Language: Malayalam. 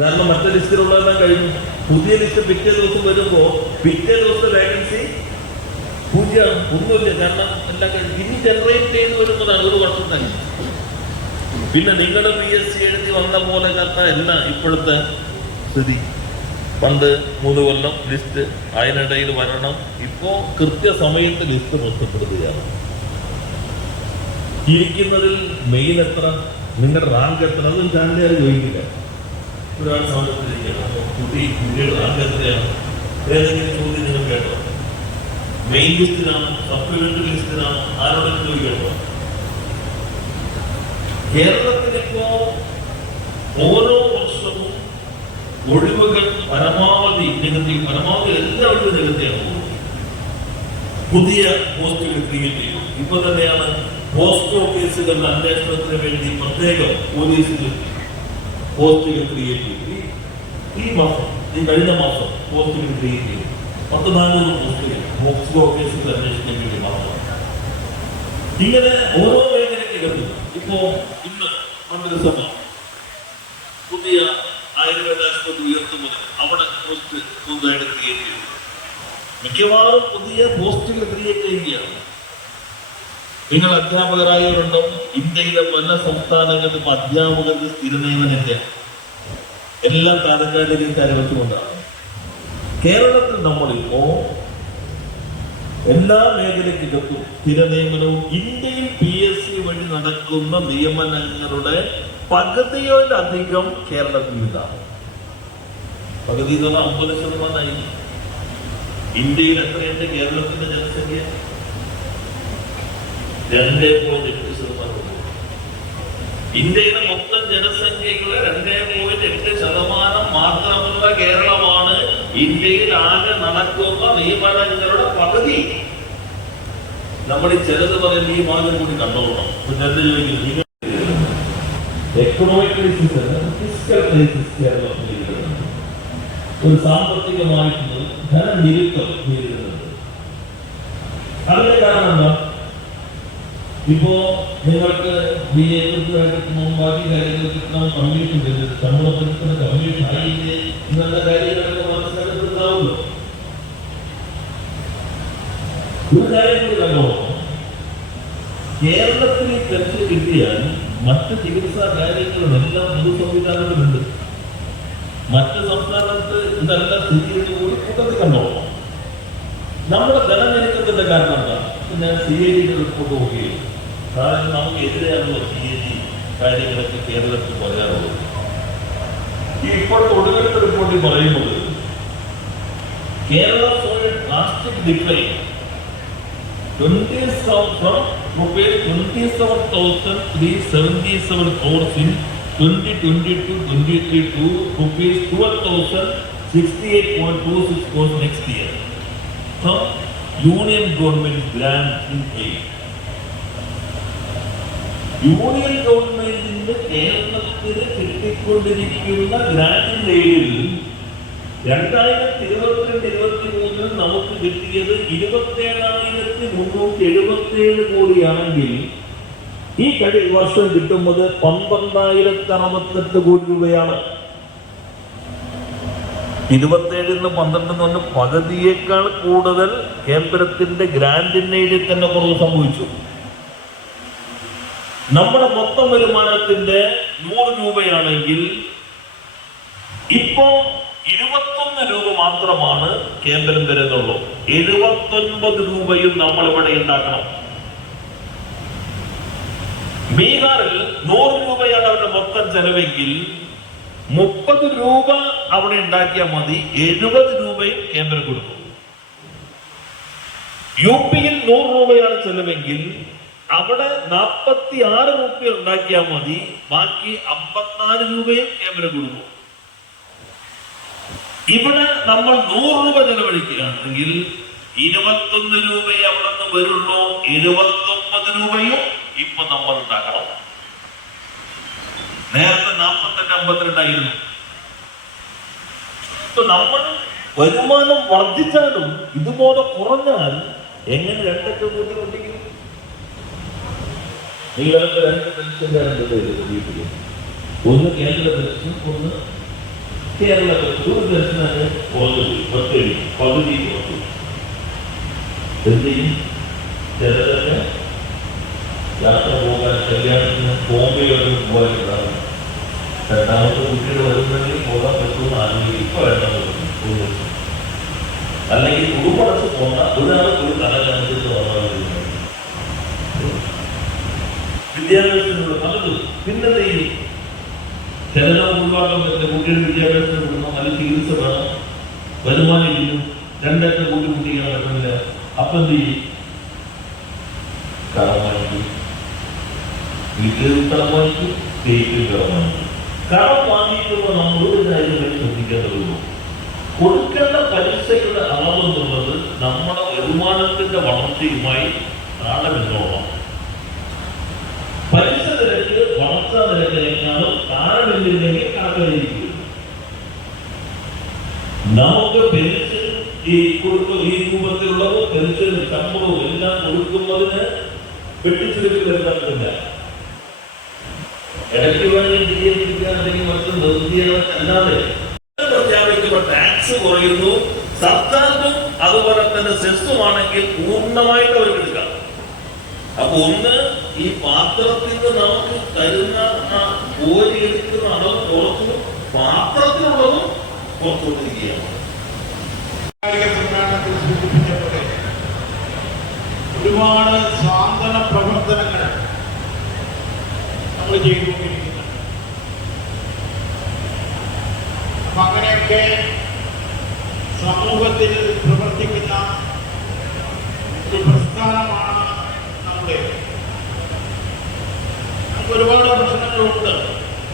കാരണം മറ്റേ ലിസ്റ്റിലുള്ളതെല്ലാം കഴിഞ്ഞു. പുതിയ ലിസ്റ്റ് പിറ്റേ ദിവസം വരുമ്പോ പിറ്റേ ദിവസത്തെ വേക്കൻസി പൂജ്യം ഒന്നുമില്ല. കാരണം എല്ലാം കഴിഞ്ഞു. ഇനി ജനറേറ്റ് ചെയ്ത് വരുന്നതാണ് ഒരു വർഷം തന്നെ. പിന്നെ നിങ്ങളുടെ പി എസ് സി എഴുതി വന്ന പോലെ കത്ത അല്ല ഇപ്പോഴത്തെ സ്ഥിതി. പണ്ട് മൂന്ന് കൊല്ലം ലിസ്റ്റ് അതിനിടയിൽ വരണം. ഇപ്പോ കൃത്യസമയത്ത് ലിസ്റ്റ് നഷ്ടപ്പെടുകയാണ്. ഇരിക്കുന്നതിൽ മെയിൻ എത്ര? നിങ്ങളുടെ റാങ്ക് എത്ര? അതും ചാനലുകാർ ചോദിക്കില്ല. ഒരാൾ സമയത്തിരിക്കണം കുട്ടി റാങ്ക് എത്രയാണ്? ഏതെങ്കിലും ചോദ്യം നിങ്ങൾ കേട്ടോ. മെയിൻ ലിസ്റ്റിലാണോ സപ്ലിമെന്ററി ലിസ്റ്റിലാണോ ആരോടെങ്കിലും ചോദിക്കട്ടോ കേരളത്തിലിപ്പോ ഓരോ വർഷവും ഒഴിവുകൾ പരമാവധി നികത്തി പരമാവധി എല്ലാവരും നികത്തിയാണ്. പുതിയ പോസ്റ്റുകൾ ക്രിയേറ്റ് ചെയ്യും ഇപ്പൊ തന്നെയാണ് പോസ്റ്റ് ഓഫീസുകളുടെ അന്വേഷണത്തിന് വേണ്ടി പ്രത്യേകം പോലീസിൽ പോസ്റ്റുകൾ ക്രിയേറ്റ് ചെയ്തു. ഈ- മാസം ഈ കഴിഞ്ഞ മാസം പോസ്റ്റുകൾ ക്രിയേറ്റ് ചെയ്തു. പത്ത് നാനൂറ് പോസ്റ്റുകൾ പോസ്റ്റ് ഓഫീസുകൾ അന്വേഷിക്കാൻ വേണ്ടി മാത്രമാണ് ഇങ്ങനെ ഓരോ മേഖലയ്ക്ക് കരുതുന്നു ഇപ്പോ ഇന്ന് മന്ത്രിസഭ പുതിയ ആയുർവേദ ആശുപത്രി ഉയർത്തുന്നത് അവിടെ പോസ്റ്റ് പുതുതായിട്ട് ക്രിയേറ്റ് ചെയ്തു. മിക്കവാറും പുതിയ പോസ്റ്റുകൾ ക്രിയേറ്റ് ചെയ്യുകയാണ്. നിങ്ങൾ അധ്യാപകരായവരുണ്ടോ? ഇന്ത്യയിലെ പല സംസ്ഥാനങ്ങളിലും അധ്യാപകർക്ക് സ്ഥിര നിയമനമില്ല എല്ലാം വെച്ചുകൊണ്ടാണ് കേരളത്തിൽ നമ്മളിപ്പോ എല്ലാ മേഖലയ്ക്കകത്തും സ്ഥിര നിയമനവും ഇന്ത്യയിൽ പി എസ് സി വഴി നടക്കുന്ന നിയമനങ്ങളുടെ പകുതിയോടധികം കേരളത്തിൽ നിന്നാണ് പകുതി എന്ന് അമ്പത് ശതമാനമായി ഇന്ത്യയിൽ എത്രയുണ്ട് കേരളത്തിന്റെ ജനസംഖ്യ. രണ്ട് പോയിന്റ് എട്ട് ശതമാനം ഇന്ത്യയിലെ മൊത്തം ജനസംഖ്യയുള്ള രണ്ടേ പോയിന്റ് എട്ട് ശതമാനം മാത്രമുള്ള കേരളമാണ് ഇന്ത്യയിൽ ആകെ നടക്കുന്ന നിയമനങ്ങളുടെ പകുതി. നമ്മൾ ചിലത് പറയുന്ന ഈ ഭാഗം കൂടി കണ്ടോളണം. ചിലത് ചോദിക്കുന്നു എക്കണോമിക് ക്രൈസിസ് ഫിസിക്കൽ ക്രൈസിസ് കേരളത്തിൽ നേരിടുന്നുണ്ട്. ഒരു സാമ്പത്തികമായിട്ടുള്ള ധനനിരുത്തം നേരിടുന്നുണ്ട്. അതിന്റെ കാരണം എന്താ? ഇപ്പോ നിങ്ങൾക്ക് ബി എ കിട്ടണം ബാക്കി കാര്യങ്ങൾ കിട്ടണം കമ്മ്യൂണിറ്റി ഉണ്ട് ശമ്പളത്തിന് കമ്മ്യൂണിറ്റി ആയില്ലേ? എന്നുള്ള കാര്യങ്ങളൊക്കെ മനസ്സിലാക്കുന്നുണ്ടാവുമല്ലോ ഒരു കാര്യം കൂടി കണ്ടോ? കേരളത്തിൽ പെൻഷൻ കിട്ടിയാൽ മറ്റ് ചികിത്സാ കാര്യങ്ങളുമെല്ലാം പൊതു സംവിധാനങ്ങളുണ്ട്. മറ്റ് സംസ്ഥാനത്ത് ഇതെല്ലാം സ്ഥിരീകരിച്ച് കൂടി കൂട്ടത്തിൽ കണ്ടോ? നമ്മുടെ ധനനിരക്കത്തിന്റെ കാരണം എന്താ? ഞാൻ സി എ ഡിയുടെ റിപ്പോർട്ട് നോക്കുകയും കാരണം നമുക്ക് എതിരെയാണല്ലോ സി എ ഡി കാര്യങ്ങളൊക്കെ കേരളത്തിൽ പറയാറുള്ളത് ഈ ഇപ്പോഴത്തെ ഒടുവിലത്തെ റിപ്പോർട്ടിൽ പറയുന്നത് Kerala soil plastic decline twenty from rupees twenty seven thousand three seventy seven crores in twenty twenty two twenty three to rupees twelve thousand sixty eight point two six crores next year from Union government grant aid. Union ഗവൺമെന്റിന്റെ കേരളത്തിന് കിട്ടിക്കൊണ്ടിരിക്കുന്ന ഗ്രാൻഡ് എയ്ഡിൽ രണ്ടായിരത്തി ഇരുപത്തിരണ്ട് ഇരുപത്തി മൂന്നിൽ നമുക്ക് കിട്ടിയത് ഇരുപത്തേഴായിരത്തി മുന്നൂറ്റി എഴുപത്തി ഏഴ് കോടിയാണെങ്കിൽ ഈ കഴി വർഷം കിട്ടുന്നത് പന്ത്രണ്ടായിരത്തി അറുപത്തെട്ട് കോടി രൂപയാണ് ഇരുപത്തേഴിൽ നിന്ന് പന്ത്രണ്ടിൽ നിന്ന് പകുതിയേക്കാൾ കൂടുതൽ കേന്ദ്രത്തിന്റെ ഗ്രാൻഡിനേഡിൽ തന്നെ കുറവ് സംഭവിച്ചു. നമ്മുടെ മൊത്തം വരുമാനത്തിന്റെ നൂറ് രൂപയാണെങ്കിൽ ഇപ്പോ ഇരുപത്തൊന്ന് രൂപ മാത്രമാണ് കേന്ദ്രം തരുന്നുള്ളൂ. എഴുപത്തൊൻപത് രൂപയും നമ്മൾ ഇവിടെ ഉണ്ടാക്കണം. ബീഹാറിൽ നൂറ് രൂപയാണ് അവരുടെ മൊത്തം ചെലവെങ്കിൽ മുപ്പത് രൂപ അവിടെ ഉണ്ടാക്കിയാൽ മതി. എഴുപത് രൂപയും കേന്ദ്രം കൊടുക്കും. യു പിയിൽ നൂറ് രൂപയാണ് ചെലവെങ്കിൽ അവിടെ നാൽപ്പത്തി ആറ് രൂപ ഉണ്ടാക്കിയാൽ മതി. ബാക്കി അമ്പത്തിനാല് രൂപയും കേന്ദ്രം കൊടുക്കും. ഇവിടെ നമ്മൾ നൂറ് രൂപ ചെലവഴിക്കുകയാണെങ്കിൽ ഇരുപത്തൊന്ന് രൂപയെ അവിടെ നിന്ന് വരുള്ളൂ. ഇരുപത്തൊമ്പത് രൂപയും ഇപ്പൊ നമ്മൾ ഉണ്ടാക്കണം. നേരത്തെ നാൽപ്പത്തെട്ട് അമ്പത്തിരണ്ടായിരുന്നു. ഇപ്പൊ നമ്മൾ വരുമാനം വർദ്ധിച്ചാലും ഇതുപോലെ കുറഞ്ഞാൽ എങ്ങനെ രണ്ടൊക്കെ കൂട്ടി കൊണ്ടിരിക്കും നിങ്ങൾക്ക് രണ്ട് പെൻഷന്റെ രണ്ട് പേര് വീട്ടിൽ ഒന്ന് കേന്ദ്ര പെൻഷൻ ഒന്ന് കേരളത്തിൽ ദൂരദർശനാണ് പോകുന്നത് ഒറ്റടി പകുതി പുറത്തു എന്ത് ചെയ്യും ചിലരൊക്കെ യാത്ര പോകാൻ കല്യാണത്തിന് ബോംബെയോട് പോയിട്ടുണ്ടാകും രണ്ടാമത്തെ കുട്ടികൾ വരുന്നെങ്കിൽ പോകാൻ പറ്റുമെന്ന് ആലോചിക്കും ഇപ്പൊ വേണ്ടത് അല്ലെങ്കിൽ കുടുംബടച്ച് പോന്ന ഒരാൾ ഒരു കലകണത്തിൽ വന്നു വിദ്യാഭ്യാസത്തിനുള്ള പലതും പിന്നെന്ത് ചെയ്യും ചിലരെ ഒഴിവാക്കാൻ പറ്റില്ല കുട്ടിയുടെ വിദ്യാഭ്യാസത്തിന് കൊടുക്കണം നല്ല ചികിത്സ വേണം. വരുമാനം ഇല്ലും. രണ്ടൊക്കെ കൂട്ടി കുട്ടിക്കാൻ പറ്റുന്നില്ല അപ്പൊ എന്ത് ചെയ്യും? കടം വാങ്ങിക്കും. വീട്ടിൽ കടം വാങ്ങിക്കും സ്റ്റേറ്റിൽ കടം വാങ്ങിക്കും. കടം വാങ്ങിക്കുമ്പോൾ നമ്മൾ ഒരു കാര്യം കൂടി ശ്രദ്ധിക്കേണ്ടതുള്ളൂ കൊടുക്കേണ്ട പലിശയുടെ അളവെന്നുള്ളത് നമ്മുടെ വരുമാനത്തിന്റെ വളർച്ചയുമായി താളമില്ലോണം പലിശ നിരക്ക് വളർച്ചാ നിരക്കിനേക്കാളും താരമില്ലെങ്കിൽ കണക്കിലിരിക്കും നമുക്ക് പെൻഷൻ ഈ കൊടുക്കും ഈ രൂപത്തിലുള്ളതോ പെൻഷൻ ശമ്പളവും എല്ലാം കൊടുക്കുന്നതിന് വെട്ടിച്ചുരുക്കി വരുന്നില്ല ഇടയ്ക്ക് വേണമെങ്കിൽ ഡി എ പിടിക്കാൻ അല്ലെങ്കിൽ മറ്റു ടാക്സ് കുറയുന്നു. സർക്കാരിനും അതുപോലെ തന്നെ സെസ്സുമാണെങ്കിൽ പൂർണമായിട്ട് അവർക്ക് എടുക്കാം. അപ്പൊ ഒന്ന് ഈ പാത്രത്തിൽ നിന്ന് നമുക്ക് തരുന്ന കോരി എടുക്കുന്ന അളവ് കുറച്ചു പാത്രത്തിലുള്ളതും പുറത്തുകൊണ്ടിരിക്കുകയാണ്. ഒരുപാട് അങ്ങനെയൊക്കെ സമൂഹത്തിൽ പ്രവർത്തിക്കുന്ന ഒരു പ്രസ്ഥാനമാണ് നമ്മുടെ. നമുക്ക് ഒരുപാട് പ്രശ്നങ്ങളുണ്ട്.